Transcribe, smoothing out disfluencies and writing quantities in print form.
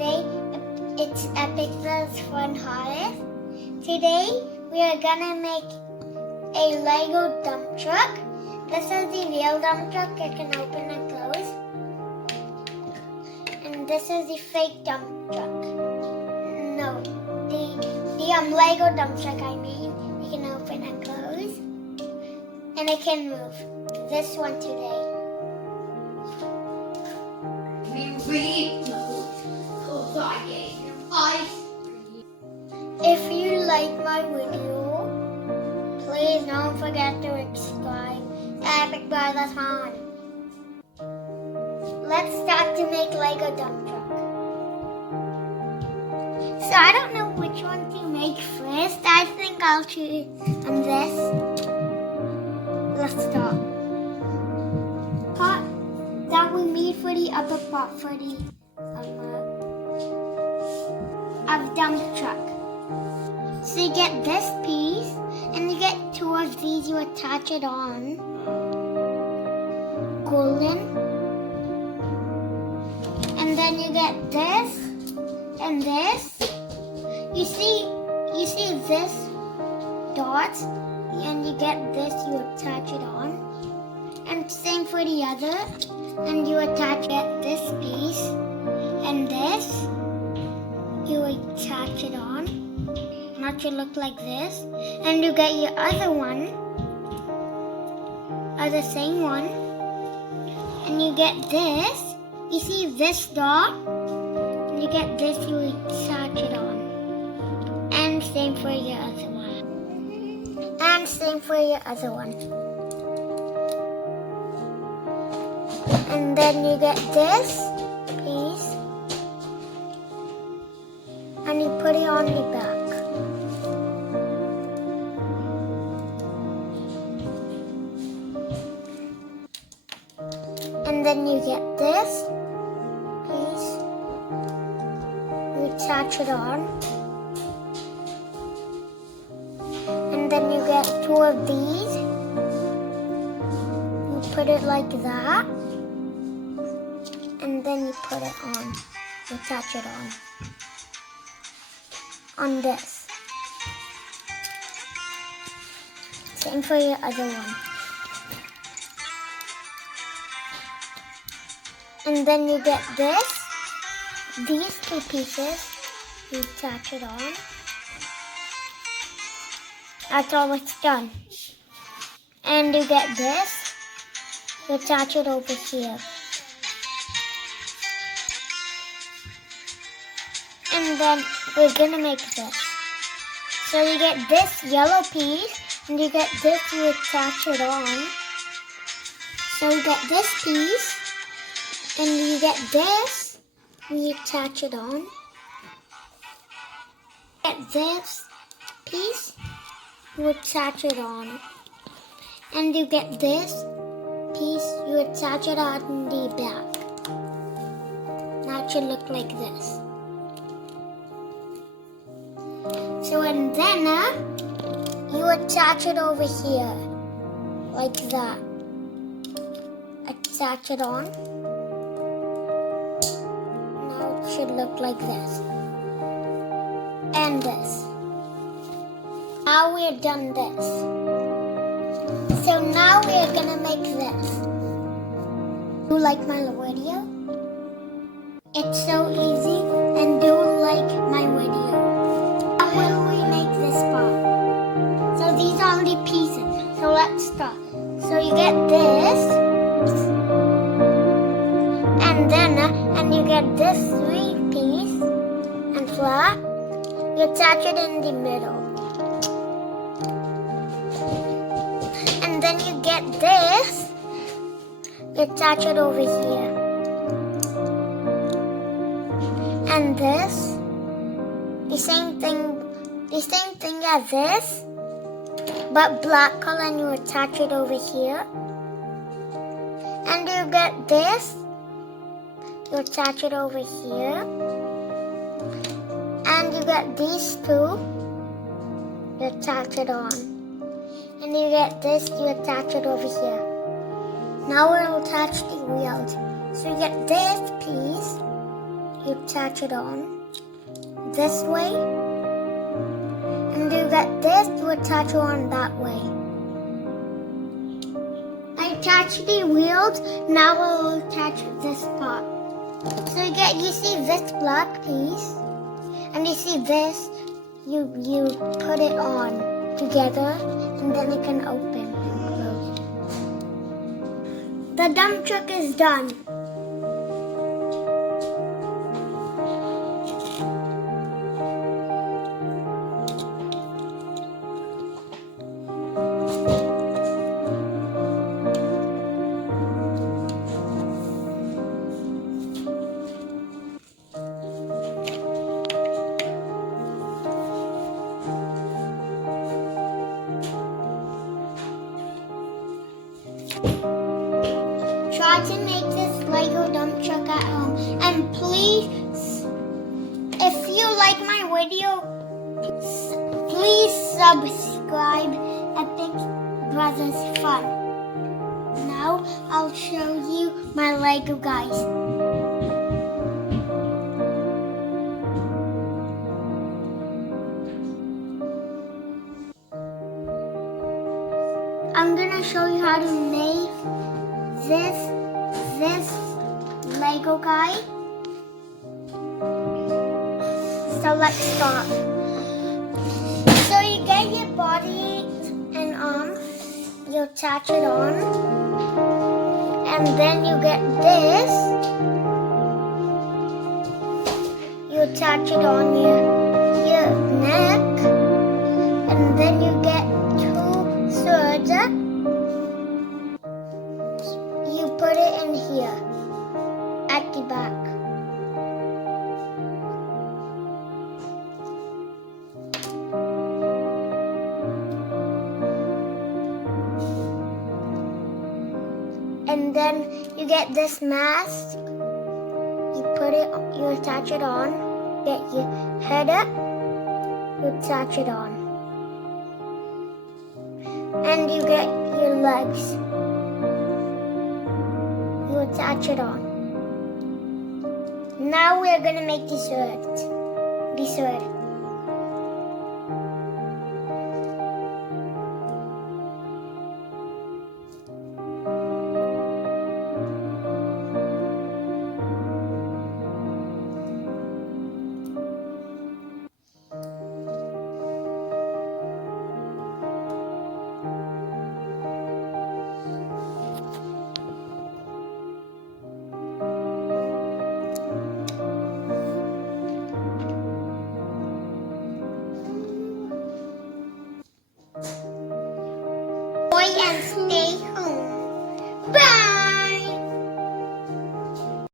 today it's Epic Buzz Fun Harvest. Today we are gonna make a Lego dump truck. This is the real dump truck. It can open and close. And this is the fake dump truck. No, the Lego dump truck I mean. It can open and close. And it can move. This one today. If you like my video, please don't forget to subscribe. Epic Brothers Fun. Let's start to make Lego dump truck. So I don't know which one to make first. I think I'll choose this. Let's start. Part that we need for the upper part for the of dump truck. So you get this piece, and you get two of these. You attach it on. Golden. And then you get this and this. You see this dot, and you get this. You attach it on. And same for the other. And you attach this piece and this. You attach it on. Now it should look like this. And you get your other one, or the same one. And you get this. You see this dot? And you get this, you attach it on. And same for your other one. And same for your other one. And then you get this piece. And you put it on the back. And then you get this piece. You attach it on. And then you get two of these. You put it like that. And then you put it on. You attach it on this. Same for your other one. And then you get this, these two pieces, you attach it on. That's all it's done. And you get this, you attach it over here. And then we're gonna make this. So you get this yellow piece, and you get this, you attach it on. So you get this piece, and you get this, you attach it on. Get this piece, you attach it on. And you get this piece, you attach it on the back. Now it should look like this. So and then you attach it over here, like that. Attach it on. Now it should look like this. And this. Now we're done this. So now we're gonna make this. Do you like my video? It's so easy, and do like my video. Will we make this part? So these are the pieces. So let's start. So you get this, and then and you get this three piece and flat. You attach it in the middle, and then you get this. You attach it over here, and this. The same thing as this, but black color, and you attach it over here. And you get this, you attach it over here. And you get these two, you attach it on. And you get this, you attach it over here. Now we'll attach the wheels. So you get this piece, you attach it on this way. And you get this, you attach it on that way. I attach the wheels, now I'll attach this part. So you see this black piece, and you see this, you put it on together, and then it can open and close. The dump truck is done. Try to make this Lego dump truck at home. And please, if you like my video, please subscribe Epic Brothers Fun. Now I'll show you my Lego guys. I'm gonna show you how to make this Lego guy. So let's start. So you get your body and arm, you attach it on, and then you get this, you attach it on your neck, and then you get two swords. You put it in here at the back. And then you get this mask. You attach it on. Get your head up. You attach it on. And you get your legs. You attach it on. Now we're gonna make the sword.